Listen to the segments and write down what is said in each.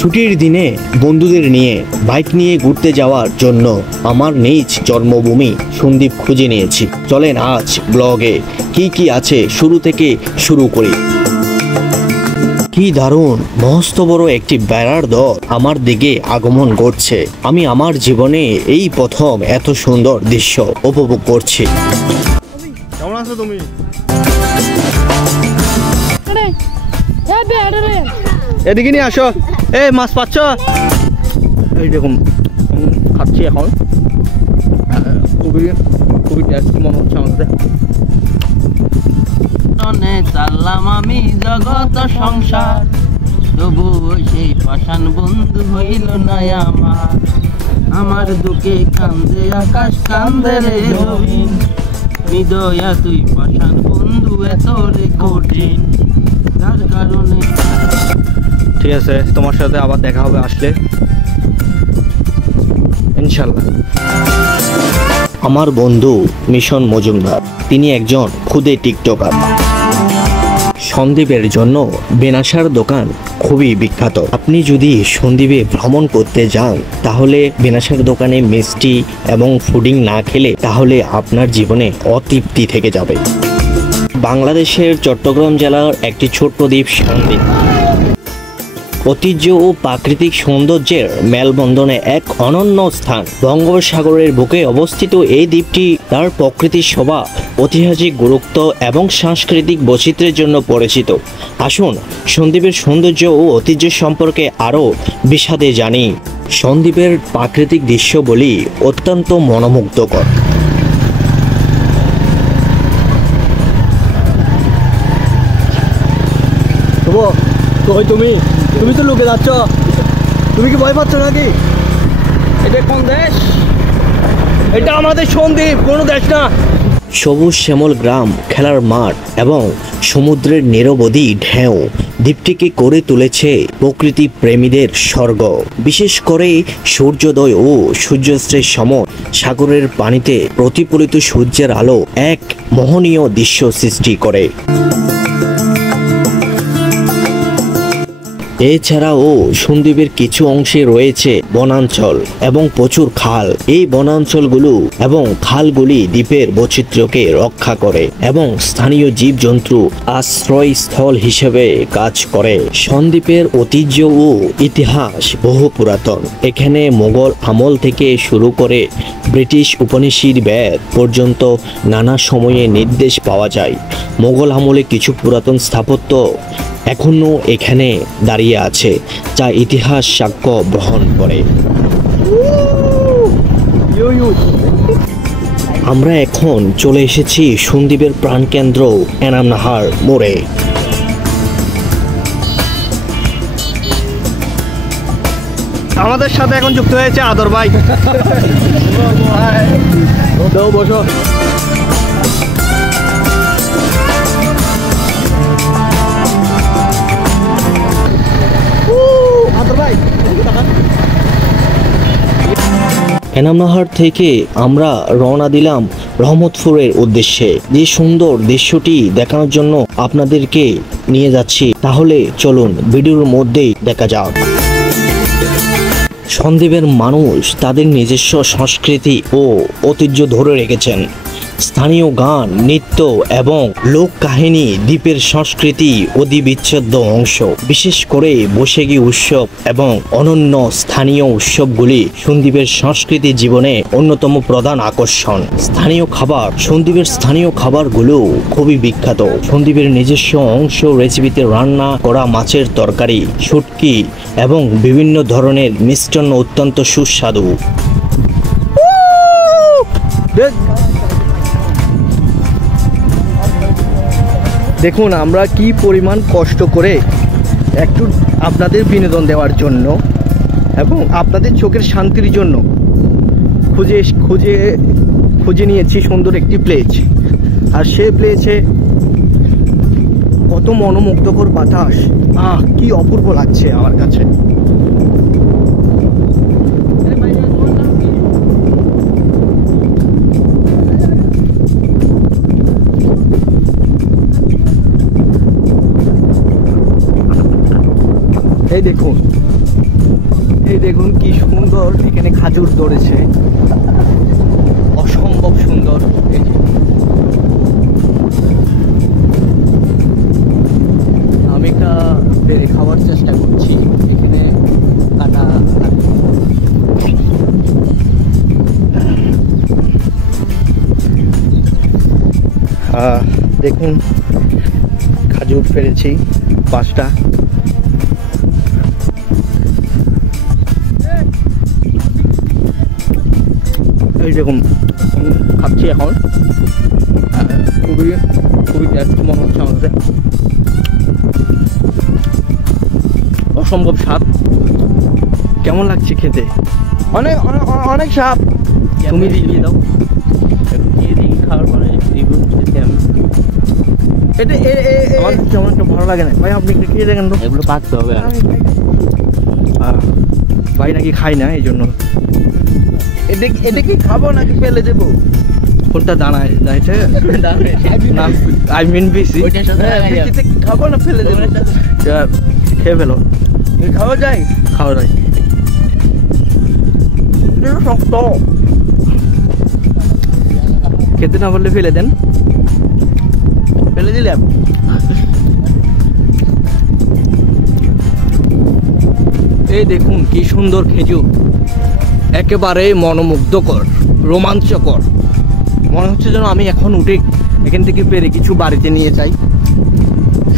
ছুটির দিনে বন্ধুদের নিয়ে বাইক নিয়ে ঘুরতে যাওয়ার জন্য আমার নিজ জন্মভূমি সন্দ্বীপ খুঁজে নিয়েছি। চলেন আজ ব্লগে কি আছে শুরু থেকে শুরু করি। কি দারুণ, মস্ত বড় একটি বেড়ার দল আমার দিকে আগমন করছে। আমি আমার জীবনে এই প্রথম এত সুন্দর দৃশ্য উপভোগ করছি। কেমন আছো তুমি? এদিকে নিয়ে আসো। এই মাছ পাচ্ছ? এই দেখুন খাচ্ছি এখন, খুবই খুবই টেস্টি মনে হচ্ছে আমাদের। চাললাম আমি জগত সংসার, তবু সেই পাষাণ বন্ধু হইল না আমার। আমার দুঃখে কান্দে আকাশ, কান্দে রে রবিন, হৃদয়া তুই পাষাণ বন্ধু এত রে কঠিন, যার কারণে। ঠিক আছে, তোমার সাথে আবার দেখা হবে আসলে ইনশাল্লাহ। আমার বন্ধু মিশন মজুমদার, তিনি একজন খুদে টিকটকার। সন্দ্বীপের জন্য বেনাসার দোকান খুবই বিখ্যাত। আপনি যদি সন্দ্বীপে ভ্রমণ করতে যান তাহলে বেনাসার দোকানে মিষ্টি এবং ফুডিং না খেলে তাহলে আপনার জীবনে অতৃপ্তি থেকে যাবে। বাংলাদেশের চট্টগ্রাম জেলার একটি ছোট্ট দ্বীপ সন্দ্বীপ। ঐতিহ্য ও প্রাকৃতিক সৌন্দর্যের মেলবন্ধনে এক অনন্য স্থান। বঙ্গোপসাগরের বুকে অবস্থিত এই দ্বীপটি তার প্রকৃতির শোভা, ঐতিহাসিক গুরুত্ব এবং সাংস্কৃতিক বৈচিত্র্যের জন্য পরিচিত। আসুন সন্দ্বীপের সৌন্দর্য ও ঐতিহ্য সম্পর্কে আরও বিশদে জানি। সন্দ্বীপের প্রাকৃতিক দৃশ্যগুলি অত্যন্ত মনোমুগ্ধকর। তুমি তো লুকে যাচ্ছ, তুমি কি ভয় পাচ্ছ নাকি? এটা কোন দেশ? এটা আমাদের সন্দ্বীপ, কোনো দেশ না। সবুজ শ্যামল গ্রাম, খেলার মাঠ এবং সমুদ্রের নিরবধি ঢেউ দ্বীপটিকে করে তুলেছে প্রকৃতি প্রেমীদের স্বর্গ। বিশেষ করে সূর্যোদয় ও সূর্যাস্তের সময় সাগরের পানিতে প্রতিফলিত সূর্যের আলো এক মোহনীয় দৃশ্য সৃষ্টি করে। এছাড়াও সন্দ্বীপের কিছু অংশে রয়েছে বনাঞ্চল এবং প্রচুর খাল। এই বনাঞ্চলগুলো এবং খালগুলি দ্বীপের বৈচিত্র্যকে রক্ষা করে এবং স্থানীয় জীবজন্তু আশ্রয়স্থল হিসেবে কাজ করে। সন্দ্বীপের ঐতিহ্য ও ইতিহাস বহু পুরাতন। এখানে মোগল আমল থেকে শুরু করে ব্রিটিশ উপনিষদ বেদ পর্যন্ত নানা সময়ে নির্দেশ পাওয়া যায়। মোগল আমলে কিছু পুরাতন স্থাপত্য এখনো এখানে দাঁড়িয়ে আছে, যা ইতিহাস সাক্ষ্য বহন করে। আমরা এখন চলে এসেছি সন্দ্বীপের প্রাণকেন্দ্র এনামনাহার মোড়ে। আমাদের সাথে এখন যুক্ত হয়েছে আদর ভাই। বসো। এনামনাহার থেকে আমরা রওনা দিলাম রহমতপুরের উদ্দেশ্যে। যে সুন্দর দৃশ্যটি দেখানোর জন্য আপনাদেরকে নিয়ে যাচ্ছি, তাহলে চলুন ভিডিওর মধ্যেই দেখা যাক। সন্দ্বীপের মানুষ তাদের নিজস্ব সংস্কৃতি ও ঐতিহ্য ধরে রেখেছেন। স্থানীয় গান, নৃত্য এবং লোক কাহিনী দ্বীপের সংস্কৃতি অবিচ্ছেদ্য অংশ। বিশেষ করে বৈশাখী উৎসব এবং অনন্য স্থানীয় উৎসবগুলি সন্দ্বীপের সংস্কৃতি জীবনে অন্যতম প্রধান আকর্ষণ। স্থানীয় খাবার, সন্দ্বীপের স্থানীয় খাবারগুলো খুবই বিখ্যাত। সন্দ্বীপের নিজস্ব অংশ রেসিপিতে রান্না করা মাছের তরকারি, শুটকি এবং বিভিন্ন ধরনের মিষ্টান্ন অত্যন্ত সুস্বাদু। দেখুন আমরা কি পরিমাণ কষ্ট করে একটু আপনাদের বিনোদন দেওয়ার জন্য এবং আপনাদের চোখের শান্তির জন্য খুঁজে নিয়েছি সুন্দর একটি প্লেস। আর সেই প্লেসে কত মনোমুগ্ধকর বাতাস, কি অপূর্ব লাগছে আমার কাছে। এই দেখুন এই দেখুন কি সুন্দর এখানে খাজুর ধরেছে, অসম্ভব সুন্দর। এই যে আমি একটা পেরে খাওয়ার চেষ্টা করছি, এখানে কাটা দেখুন খাজুর পেরেছি 5টা। এই দেখুন খাচ্ছি এখন, খুবই খুবই টেস্ট মনে হচ্ছে আমাদের, অসম্ভব স্বাদ। কেমন লাগছে খেতে? অনেক অনেক অনেক স্বাদ। তুমি রিভিউ দাও। খাওয়ার পরে রিভিউ দিতে আমি এটা আমার যেমন একটা ভালো লাগে না ভাই, আপনি একটু খেয়ে দেখেন তো। এগুলো পাকতে হবে। ভাই নাকি খাই না, এই জন্য। এটা কি খাবো নাকি ফেলে দেবো? কোনটা দাঁড়ায় না, আই মিন বিসি খাবো না ফেলে দেবো? খেয়ে ফেলো। খাওয়া যায়? খাওয়া যায়। শক্ত, খেতে না পারলে ফেলে দেন। ফেলে দিলাম। এই দেখুন কি সুন্দর খেজুর, একেবারে মনোমুগ্ধকর, রোমাঞ্চকর। মনে হচ্ছে যেন আমি এখন উঠে এখান থেকে পেরে কিছু বাড়িতে নিয়ে যাই,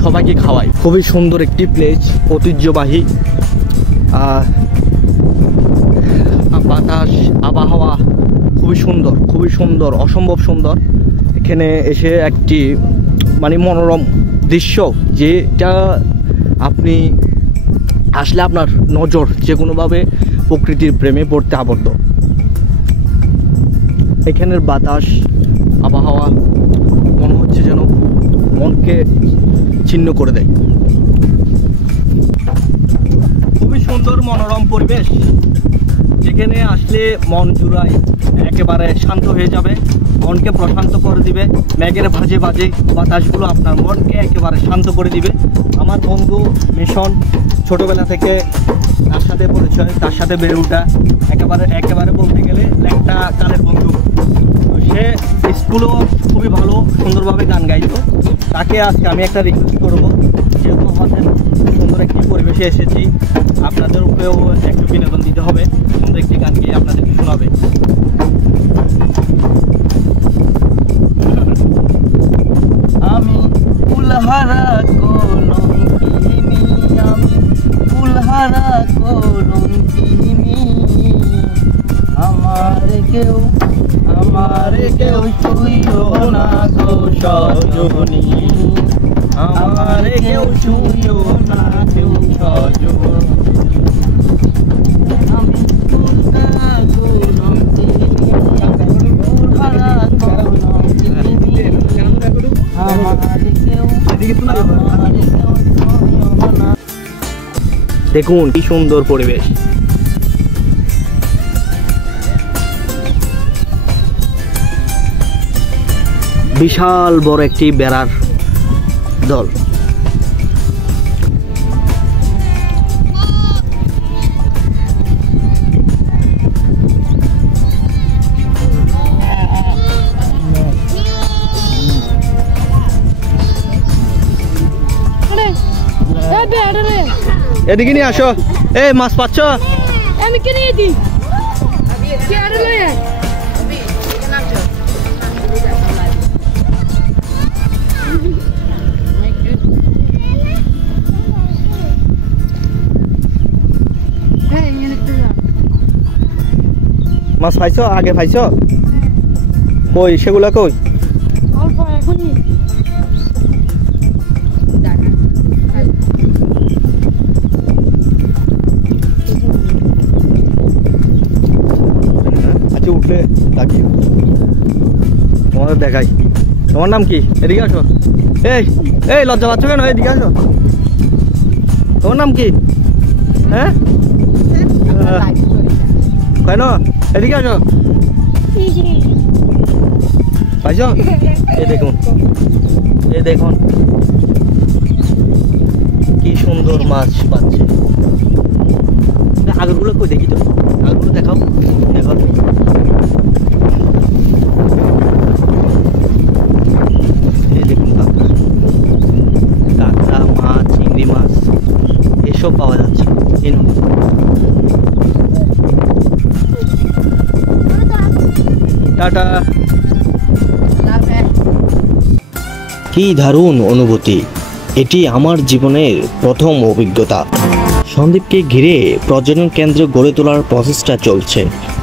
সবাইকে খাওয়াই। খুবই সুন্দর একটি প্লেস, ঐতিহ্যবাহী। বাতাস, আবহাওয়া খুবই সুন্দর, খুবই সুন্দর, অসম্ভব সুন্দর। এখানে এসে একটি মানে মনোরম দৃশ্য, যেটা আপনি আসলে আপনার নজর যে কোনোভাবে প্রকৃতির প্রেমে পড়তে আবদ্ধ। এখানের বাতাস, আবহাওয়া মনে হচ্ছে যেন মনকে ছিন্ন করে দেয়। খুবই সুন্দর মনোরম পরিবেশ, যেখানে আসলে মন জুড়ায়, একেবারে শান্ত হয়ে যাবে, মনকে প্রশান্ত করে দিবে। মেঘের ভাজে ভাজে বাতাসগুলো আপনার মনকে একেবারে শান্ত করে দিবে। আমার বন্ধু মিশন, ছোটবেলা থেকে তার সাথে পরিচয়, তার সাথে বেড়ে ওঠা, একেবারে বলতে গেলে একটা কালের বন্ধু। সে স্কুলেও খুবই ভালো সুন্দরভাবে গান গাইতো। তাকে আজকে আমি একটা রিকোয়েস্ট করবো, যেহেতু আমাদের সুন্দর একটি পরিবেশে এসেছি, আপনাদের উপরেও একটু বিনোদন দিতে হবে, সুন্দর একটি গান গিয়ে আপনাদেরকে শোনাবে। আমি ফুলহারা কলঙ্কিনী, আমি ফুলহারা কলঙ্কিনী, আমার কেউ ছুঁইও না গো সজনী, আমার কেউ ছুঁইও না কেউ সজনী, আমি ফুলহারা কলঙ্কিনী, ফুলহারা কলঙ্কিনী, দেখুন কি সুন্দর পরিবেশ। বিশাল বড় একটি বেড়ার দল। এদিকে নিয়ে আসো। এই মাছ পাচ্ছ? আমি কিনে দিই। মাছ পাইছো? আগে পাইছো? কই সেগুলা কই? অল্প এখনই। আচ্ছা উঠলে ডাকি, তোমাদের দেখাই। তোমার নাম কি? এদিকে আসো। এই এই লজ্জা পাচ্ছ কেন? এদিকে আসো। তোমার নাম কি? হ্যাঁ কেন? এদিকে আসো। পাইছো? এই দেখুন, এই দেখুন কি সুন্দর মাছ পাচ্ছে। আগে কাঁকড়াগুলো কই দেখি তো, কাঁকড়াগুলো দেখাও, দেখো। এই দেখুন কাঁকড়া, মাছ, চিংড়ি মাছ এসব পাওয়া যাচ্ছে এই নদীতে। টাটা। কি দারুণ অনুভূতি, এটি আমার জীবনের প্রথম অভিজ্ঞতা। সন্দ্বীপকে ঘিরে পর্যটন কেন্দ্র গড়ে তোলার প্রচেষ্টা চলছে।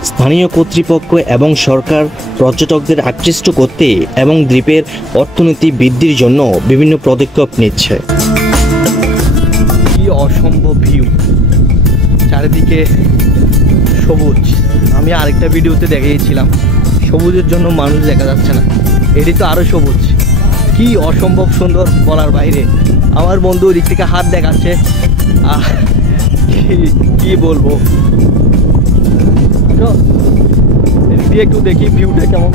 স্থানীয় কর্তৃপক্ষ এবং সরকার পর্যটকদের আকৃষ্ট করতে এবং দ্বীপের অর্থনীতি বৃদ্ধির জন্য বিভিন্ন পদক্ষেপ নিচ্ছে। কি অসম্ভব ভিউ, চারিদিকে সবুজ। আমি আরেকটা ভিডিওতে দেখিয়েছিলাম সবুজের জন্য মানুষ দেখা যাচ্ছে না, এটি তো আরো সবুজ। কি অসম্ভব সুন্দর, বলার বাইরে। আমার বন্ধু ওই দিক থেকে হাত দেখাচ্ছে, কি বলবো। এদিক দিয়ে একটু দেখি ভিউটা কেমন।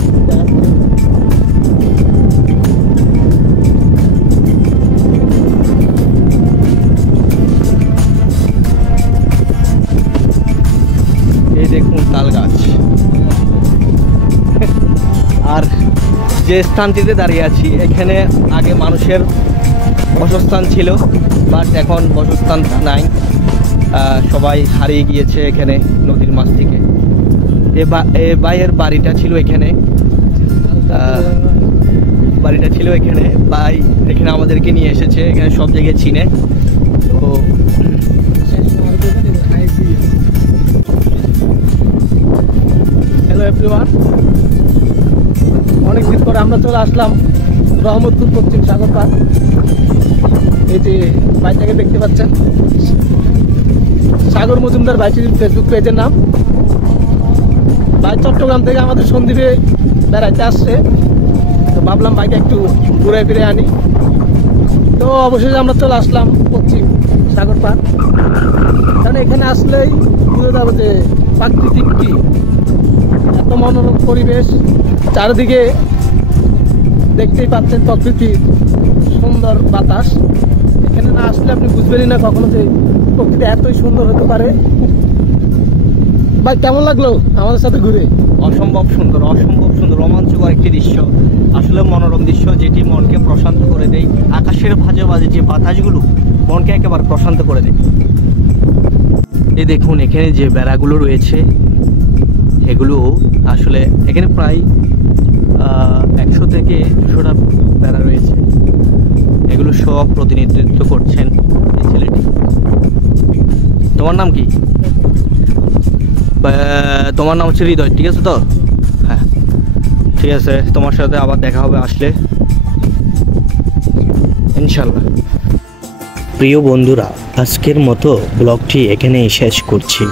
এই দেখুন তাল গাছ। আর যে স্থানটিতে দাঁড়িয়ে আছি এখানে আগে মানুষের বাসস্থান ছিল, বাট এখন বাসস্থান নাই, সবাই হারিয়ে গিয়েছে এখানে নদীর মাছ থেকে। এ ভাইয়ের বাড়িটা ছিল এখানে, ভাই এখানে আমাদেরকে নিয়ে এসেছে, এখানে সব জায়গায় চিনে। তো হ্যালো এভরিওয়ান, অনেকদিন পরে আমরা চলে আসলাম রহমতপুর পশ্চিম সাগর পাড়। এই যে ভাইটাকে দেখতে পাচ্ছেন, সাগর মজুমদার ভাইটির ফেসবুক পেজের নাম। ভাই চট্টগ্রাম থেকে আমাদের সন্দ্বীপে বেড়াইতে আসছে, তো ভাবলাম ভাইকে একটু ঘুরে ফিরে আনি। তো অবশেষে আমরা চলে আসলাম পশ্চিম সাগর পাড়। কারণ এখানে আসলেই বুঝে যাবো যে প্রাকৃতিক কি, এত মনোরম পরিবেশ, চারিদিকে দেখতেই পাচ্ছেন প্রকৃতির সুন্দর বাতাস। এখানে না আসলে আপনি বুঝবেনই না কখনো যে প্রকৃতি এতই সুন্দর হতে পারে। ভাই কেমন লাগলো আমাদের সাথে ঘুরে? অসম্ভব সুন্দর, অসম্ভব সুন্দর, রোমাঞ্চকর একটি দৃশ্য, আসলে মনোরম দৃশ্য, যেটি মনকে প্রশান্ত করে দেয়। আকাশের ভাঁজে ভাঁজে যে বাতাসগুলো মনকে একেবারে প্রশান্ত করে দেয়। এই দেখুন এখানে যে বেড়াগুলো রয়েছে এগুলো আসলে এখানে প্রায় 100 থেকে 200টা বেড়া রয়েছে। এগুলো সব প্রতিনিধিত্ব করছেন এই ছেলেটি। তোমার নাম কি? তোমার নাম হচ্ছে হৃদয়, ঠিক আছে তো? হ্যাঁ ঠিক আছে, তোমার সাথে আবার দেখা হবে আসলে ইনশাল্লাহ। প্রিয় বন্ধুরা, আজকের মতো ব্লগটি এখানেই শেষ করছি।